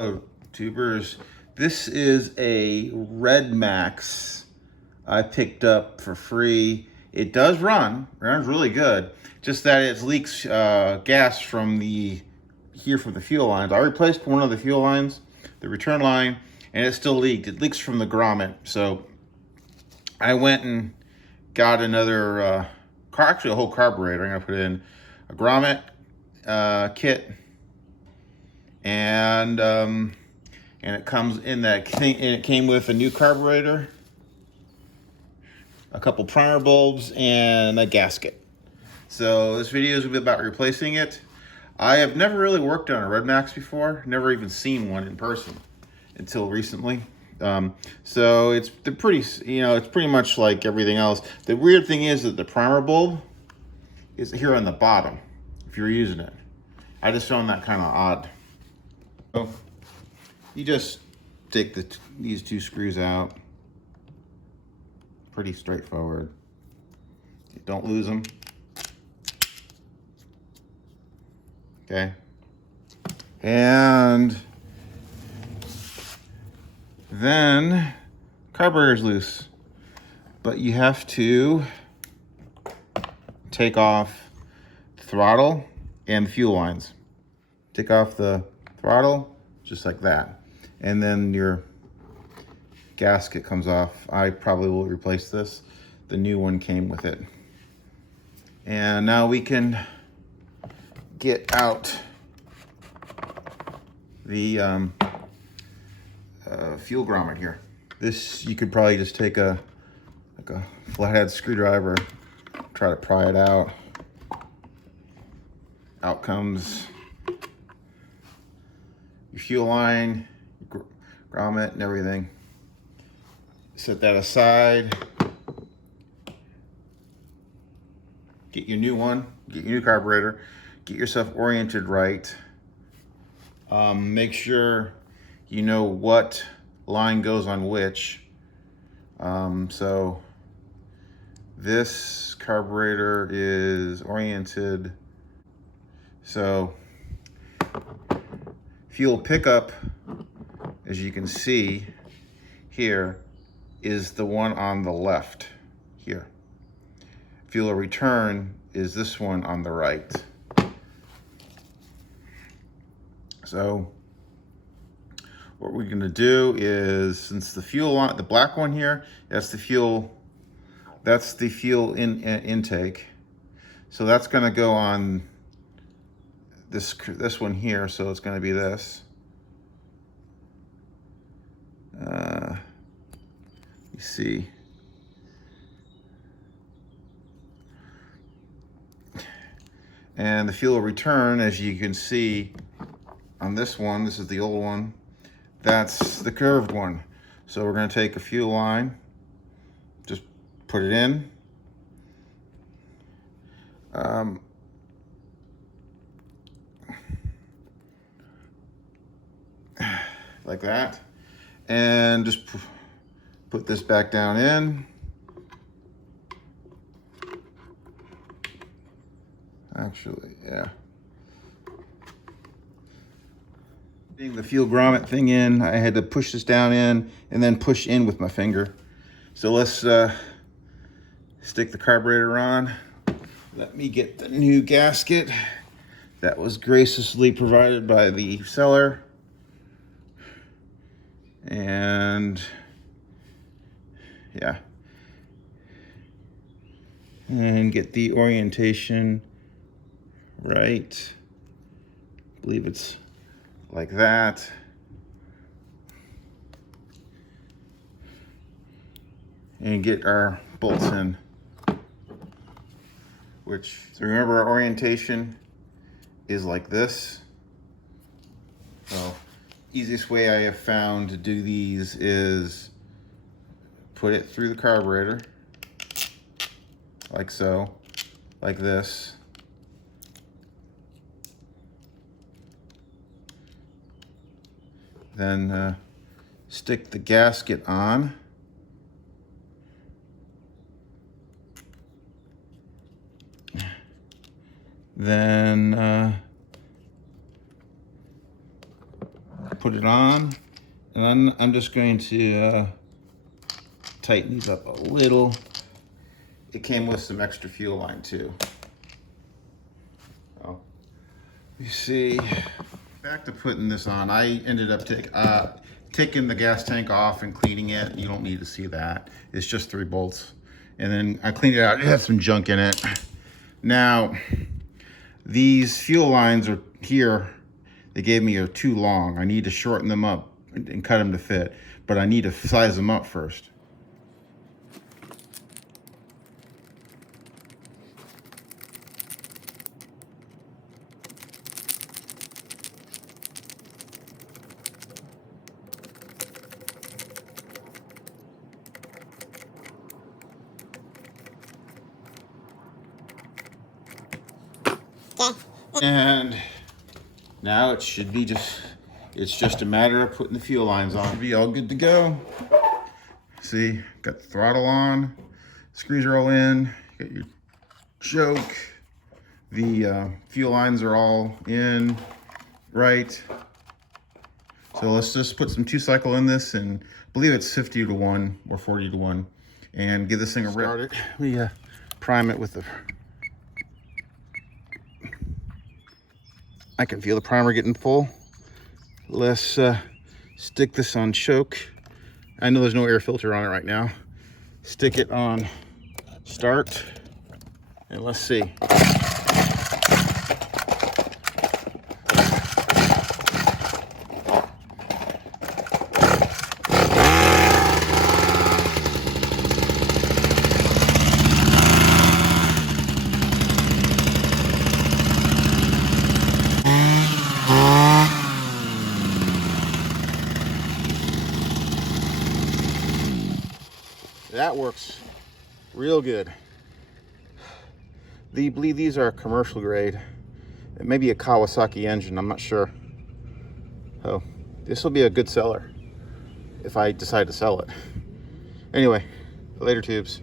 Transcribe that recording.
Oh, tubers. This is a RedMax I picked up for free. It does runs really good. Just that it leaks gas from the fuel lines. I replaced one of the fuel lines, the return line, and it still leaked. It leaks from the grommet. So I went and got another actually a whole carburetor. I'm gonna put in a grommet kit, and it comes in that thing, and it came with a new carburetor, a couple primer bulbs, and a gasket. So this video is gonna be about replacing it. I have never really worked on a RedMax before, never even seen one in person until recently. So it's pretty, it's pretty much like everything else. The weird thing is that the primer bulb is here on the bottom if you're using it. I just found that kind of odd. So you just take these two screws out. Pretty straightforward. Don't lose them. Okay. And then carburetor's loose, but you have to take off the throttle and the fuel lines. Take off the throttle just like that, and then your gasket comes off. I probably will replace this. The new one came with it. And now we can get out the fuel grommet here. This, you could probably just take a flathead screwdriver, try to pry it out. Out comes your fuel line, your grommet, and everything. Set that aside. Get your new one, get your new carburetor, get yourself oriented right. Make sure you know what line goes on which. So this carburetor is oriented. So fuel pickup, as you can see here, is the one on the left here. Fuel return is this one on the right. So what we're gonna do is, since the fuel line, the black one here, that's the fuel intake. So that's gonna go on this one here, so it's gonna be this. You see. And the fuel return, as you can see on this one, this is the old one, that's the curved one. So we're gonna take a fuel line, just put it in. Like that. And just put this back down in. Actually, yeah. Getting the fuel grommet thing in, I had to push this down in and then push in with my finger. So let's stick the carburetor on. Let me get the new gasket that was graciously provided by the seller. And yeah. And get the orientation right. I believe it's like that. And get our bolts in. So remember, our orientation is like this. So easiest way I have found to do these is put it through the carburetor, like so, like this. Then stick the gasket on. Then put it on, and I'm just going to tighten these up a little. It came with some extra fuel line too. Oh, you see, back to putting this on, I ended up taking the gas tank off and cleaning it. You don't need to see that. It's just 3 bolts. And then I cleaned it out. It had some junk in it. Now, these fuel lines are here. They gave me are too long. I need to shorten them up and cut them to fit, but I need to size them up first. And now it should be it's just a matter of putting the fuel lines on. It'll be all good to go. See, got the throttle on, screws are all in, you got your choke, the fuel lines are all in, right. So let's just put some 2-cycle in this, and I believe it's 50 to 1 or 40 to 1, and give this thing a rip. Let me prime it with the... I can feel the primer getting full. Let's stick this on choke. I know there's no air filter on it right now. Stick it on start, and let's see. That works real good. I believe these are commercial grade. It may be a Kawasaki engine, I'm not sure. Oh, this will be a good seller if I decide to sell it. Anyway, later tubes.